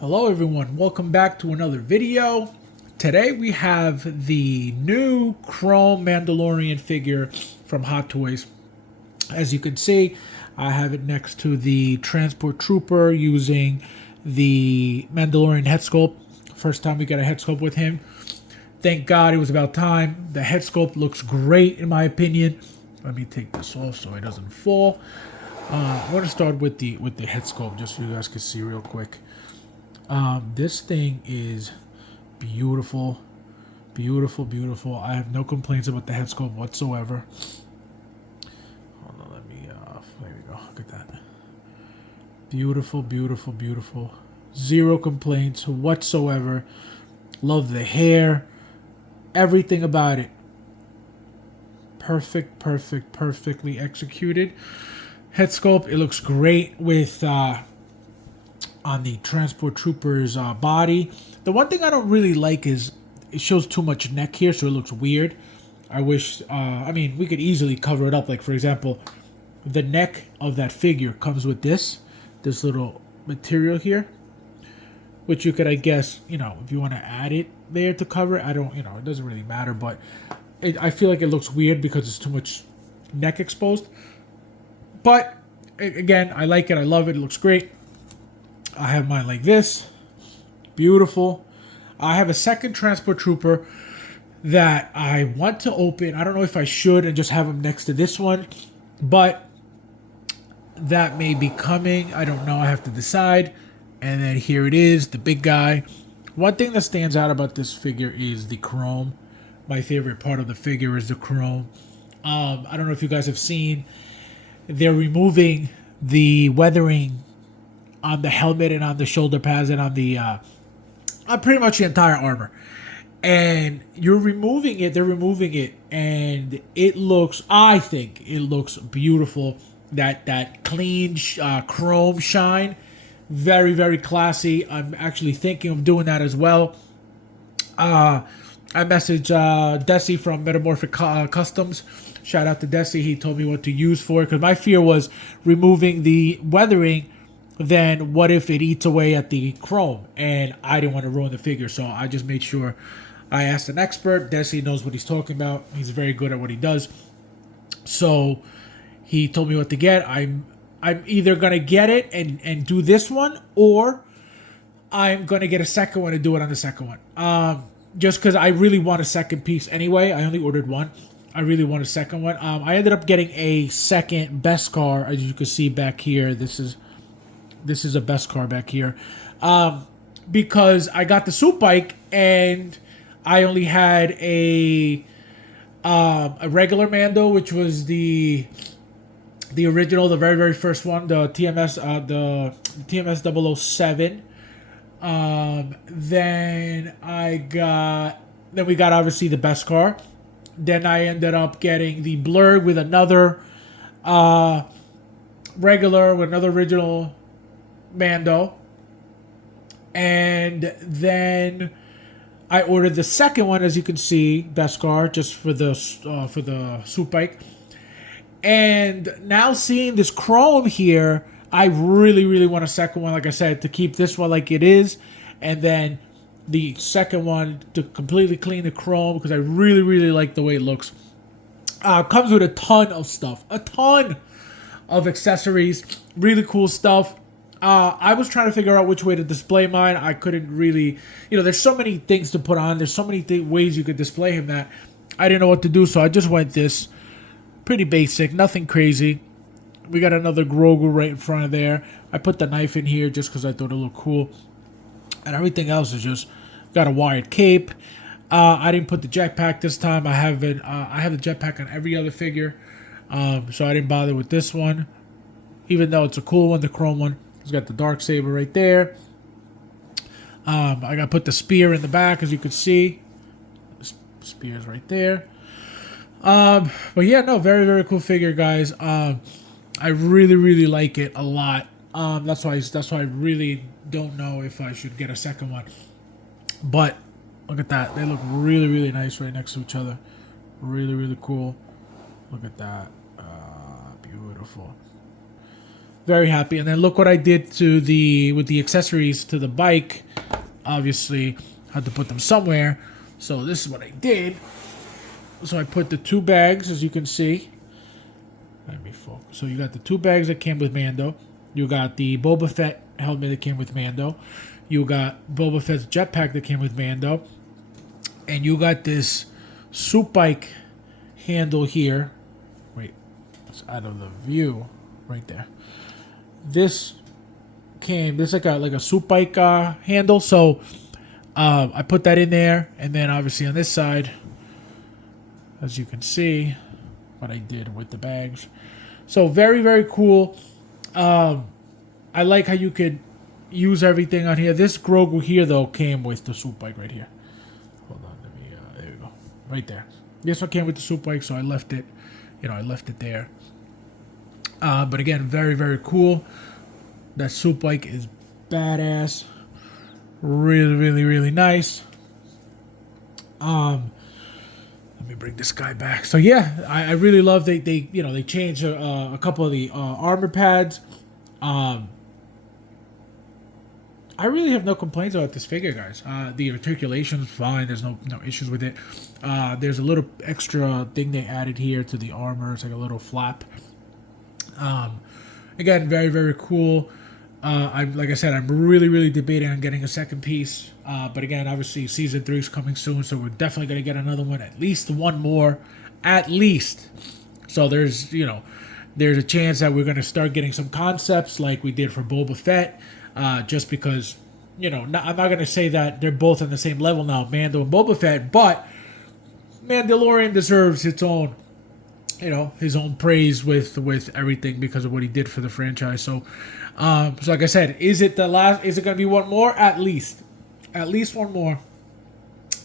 Hello everyone, welcome back to another video. Today we have the new Chrome Mandalorian figure from Hot Toys. As you can see, I have it next to the Transport Trooper using the Mandalorian head sculpt. First time we got a head sculpt with him. Thank God it was about time. The head sculpt looks great in my opinion. Let me take this off so it doesn't fall. I'm going to start with the head sculpt just so you guys can see real quick. This thing is beautiful, beautiful, beautiful. I have no complaints about the head sculpt whatsoever. Hold on, there we go. Look at that. Beautiful, beautiful, beautiful. Zero complaints whatsoever. Love the hair, everything about it. Perfect, perfect, perfectly executed. Head sculpt, it looks great with on the Transport Trooper's body. The one thing I don't really like is it shows too much neck here, so it looks weird. I wish, I mean, we could easily cover it up. Like, for example, the neck of that figure comes with this little material here, which you could, I guess, if you want to add it there to cover it. I don't, it doesn't really matter, but I feel like it looks weird because it's too much neck exposed. But, again, I like it. I love it. It looks great. I have mine like this. Beautiful. I have a second Transport Trooper that I want to open. I don't know if I should and just have him next to this one, but that may be coming. I don't know. I have to decide. And then here it is, the big guy. One thing that stands out about this figure is the chrome. My favorite part of the figure is the chrome. I don't know if you guys have seen. They're removing the weathering on the helmet and on the shoulder pads and on the on pretty much the entire armor, and they're removing it, and it looks, I think it looks beautiful. That clean chrome shine, very, very classy. I'm actually thinking of doing that as well. I messaged Desi from Metamorphic Customs. Shout out to Desi. He told me what to use for it, because my fear was removing the weathering. Then what if it eats away at the chrome? And I didn't want to ruin the figure, so I just made sure I asked an expert. Desi knows what he's talking about. He's very good at what he does. So he told me what to get. I'm either gonna get it and do this one, or I'm gonna get a second one and do it on the second one. Just because I really want a second piece anyway. I only ordered one. I really want a second one. I ended up getting a second Beskar, as you can see back here. This is a Beskar back here, because I got the suit bike and I only had a regular Mando, which was the original, the very, very first one, the TMS TMS 007. Then we got obviously the Beskar. Then I ended up getting the Blurg with another original Mando, and then I ordered the second one, as you can see, Beskar, just for the suit bike. And now seeing this chrome here, I really, really want a second one, like I said, to keep this one like it is, and then the second one to completely clean the chrome, because I really, really like the way it looks. Comes with a ton of stuff, a ton of accessories, really cool stuff. I was trying to figure out which way to display mine. I couldn't really, there's so many things to put on. There's so many ways you could display him that I didn't know what to do. So I just went this. Pretty basic, nothing crazy. We got another Grogu right in front of there. I put the knife in here just because I thought it looked cool. And everything else is just, got a wired cape. I didn't put the jetpack this time. I have the jetpack on every other figure. So I didn't bother with this one. Even though it's a cool one, the chrome one. It's got the dark saber right there. I got to put the spear in the back, as you can see. Spear's right there. But yeah, no, very, very cool figure, guys. I really, really like it a lot. That's why I really don't know if I should get a second one. But look at that. They look really, really nice right next to each other. Really, really cool. Look at that. Beautiful. Very happy. And then look what I did to with the accessories to the bike. Obviously, had to put them somewhere. So this is what I did. So I put the 2 bags, as you can see. Let me focus. So you got the 2 bags that came with Mando. You got the Boba Fett helmet that came with Mando. You got Boba Fett's jetpack that came with Mando. And you got this soup bike handle here. Wait, it's out of the view right there. This is like a soup bike handle. So I put that in there. And then obviously on this side, as you can see, what I did with the bags. So very, very cool. I like how you could use everything on here. This Grogu here, though, came with the soup bike right here. Hold on, let me, there we go. Right there. This one came with the soup bike, so I left it, I left it there. But again, very, very cool. That soup bike is badass. Really, really, really nice. Let me bring this guy back. So yeah, I really love they changed a couple of the armor pads. I really have no complaints about this figure, guys. The articulation's fine. There's no issues with it. There's a little extra thing they added here to the armor. It's like a little flap. Again, very, very cool. Like I said, I'm really, really debating on getting a second piece. But again, obviously, season 3 is coming soon, so we're definitely going to get another one, at least one more, at least. So there's a chance that we're going to start getting some concepts like we did for Boba Fett. Just because, I'm not going to say that they're both on the same level now, Mando and Boba Fett, but Mandalorian deserves its own, his own praise with everything because of what he did for the franchise. So like I said, is it going to be one more? At least one more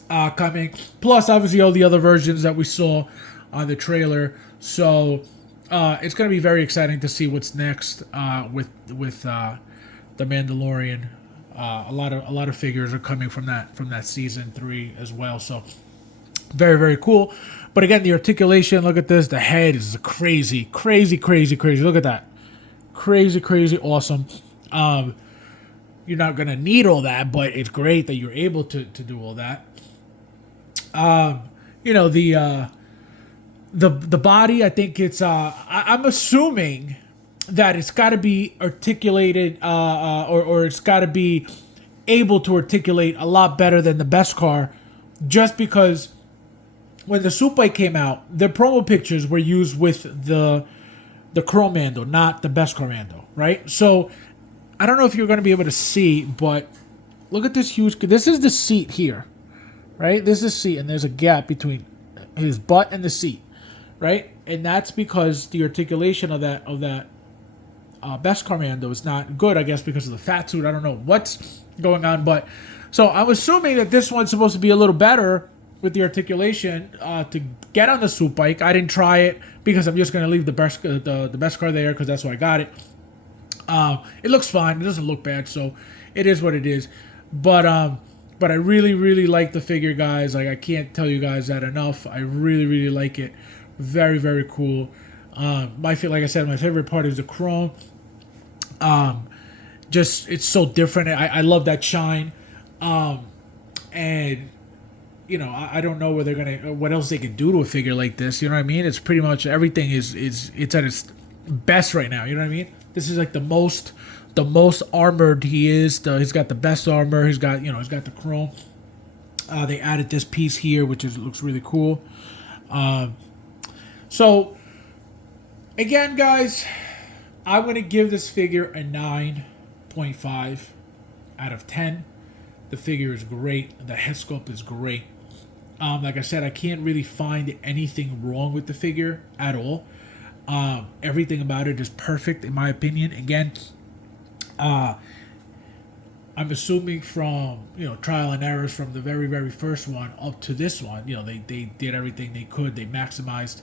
coming. Plus, obviously, all the other versions that we saw on the trailer. So it's going to be very exciting to see what's next with the Mandalorian. A lot of figures are coming from that season 3 as well. So very, very cool. But again, the articulation, look at this. The head is crazy, crazy, crazy, crazy. Look at that. Crazy, crazy, awesome. You're not going to need all that, but it's great that you're able to do all that. The body, I think it's, I'm assuming that it's got to be articulated, or it's got to be able to articulate a lot better than the Beskar, just because when the soup bike came out, the promo pictures were used with the Chrome Mando, not the Beskar Mando, right? So I don't know if you're going to be able to see, but look at this huge. This is the seat here, right? This is the seat, and there's a gap between his butt and the seat, right? And that's because the articulation of that Beskar Mando is not good, I guess, because of the fat suit. I don't know what's going on, but so I'm assuming that this one's supposed to be a little better with the articulation to get on the soup bike. I didn't try it because I'm just going to leave the Beskar there because that's why I got it. It looks fine. It doesn't look bad, so it is what it is. But I really, really like the figure, guys. Like, I can't tell you guys that enough. I really, really like it. Very, very cool. Like I said, my favorite part is the chrome. Just, it's so different. I love that shine. And I don't know what else they can do to a figure like this. You know what I mean? It's pretty much everything it's at its best right now. You know what I mean? This is like the most armored he is. He's got the best armor. He's got the chrome. They added this piece here, which looks really cool. So again, guys, I'm going to give this figure a 9.5 out of 10. The figure is great. The head sculpt is great. Like I said, I can't really find anything wrong with the figure at all. Everything about it is perfect, in my opinion. Again, I'm assuming from trial and errors from the very, very first one up to this one, they did everything they could. They maximized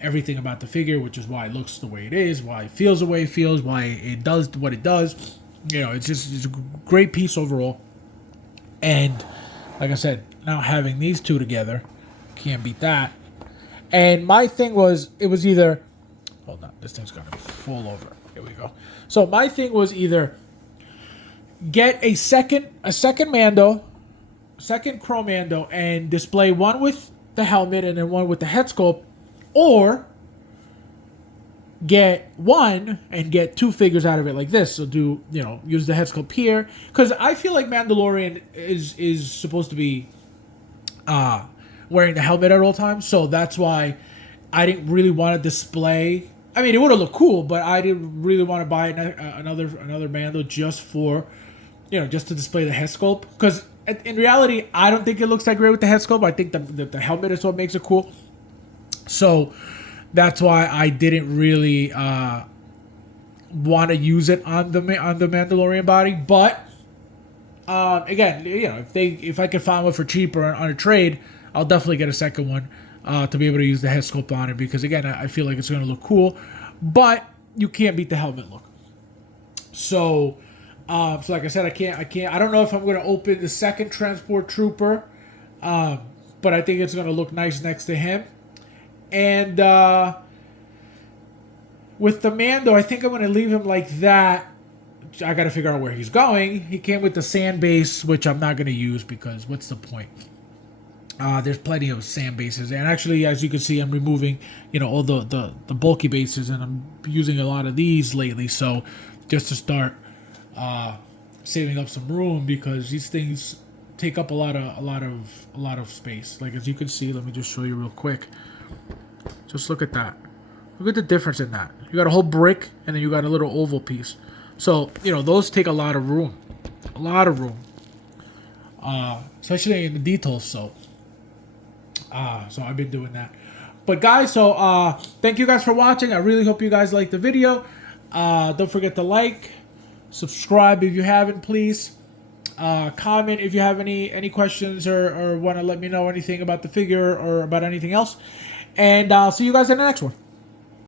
everything about the figure, which is why it looks the way it is, why it feels the way it feels, why it does what it does. It's a great piece overall. And like I said, now having these two together, can't beat that. And my thing was, it was either, hold on, this thing's gonna fall over. Here we go. So my thing was either get a second Mando, second Chrome Mando, and display one with the helmet and then one with the head sculpt, or get one and get two figures out of it like this. So do, you know, use the head sculpt here, because I feel like Mandalorian is supposed to be wearing the helmet at all times. So that's why I didn't really want to display. I mean, it would have looked cool, but I didn't really want to buy another Mando just for, you know, just to display the head sculpt. Because in reality, I don't think it looks that great with the head sculpt. I think the helmet is what makes it cool. So that's why I didn't really want to use it on the Mandalorian body. But again, you know, if I could find one for cheap or on a trade, I'll definitely get a second one to be able to use the head sculpt on it, because again, I feel like it's going to look cool, but you can't beat the helmet look. So, so like I said, I don't know if I'm going to open the second transport trooper, but I think it's going to look nice next to him. And with the Mando, I think I'm going to leave him like that. I got to figure out where he's going. He came with the sand base, which I'm not going to use because what's the point? There's plenty of sand bases, and actually, as you can see, I'm removing, you know, all the bulky bases, and I'm using a lot of these lately. So just to start saving up some room, because these things take up a lot of space. Like, as you can see, let me just show you real quick. Just look at that. Look at the difference in that. You got a whole brick, and then you got a little oval piece. So, you know, those take a lot of room. A lot of room. Especially in the details, so I've been doing that. But guys, so thank you guys for watching. I really hope you guys liked the video. Don't forget to like, subscribe if you haven't, please. Comment if you have any questions or want to let me know anything about the figure or about anything else. And I'll see you guys in the next one.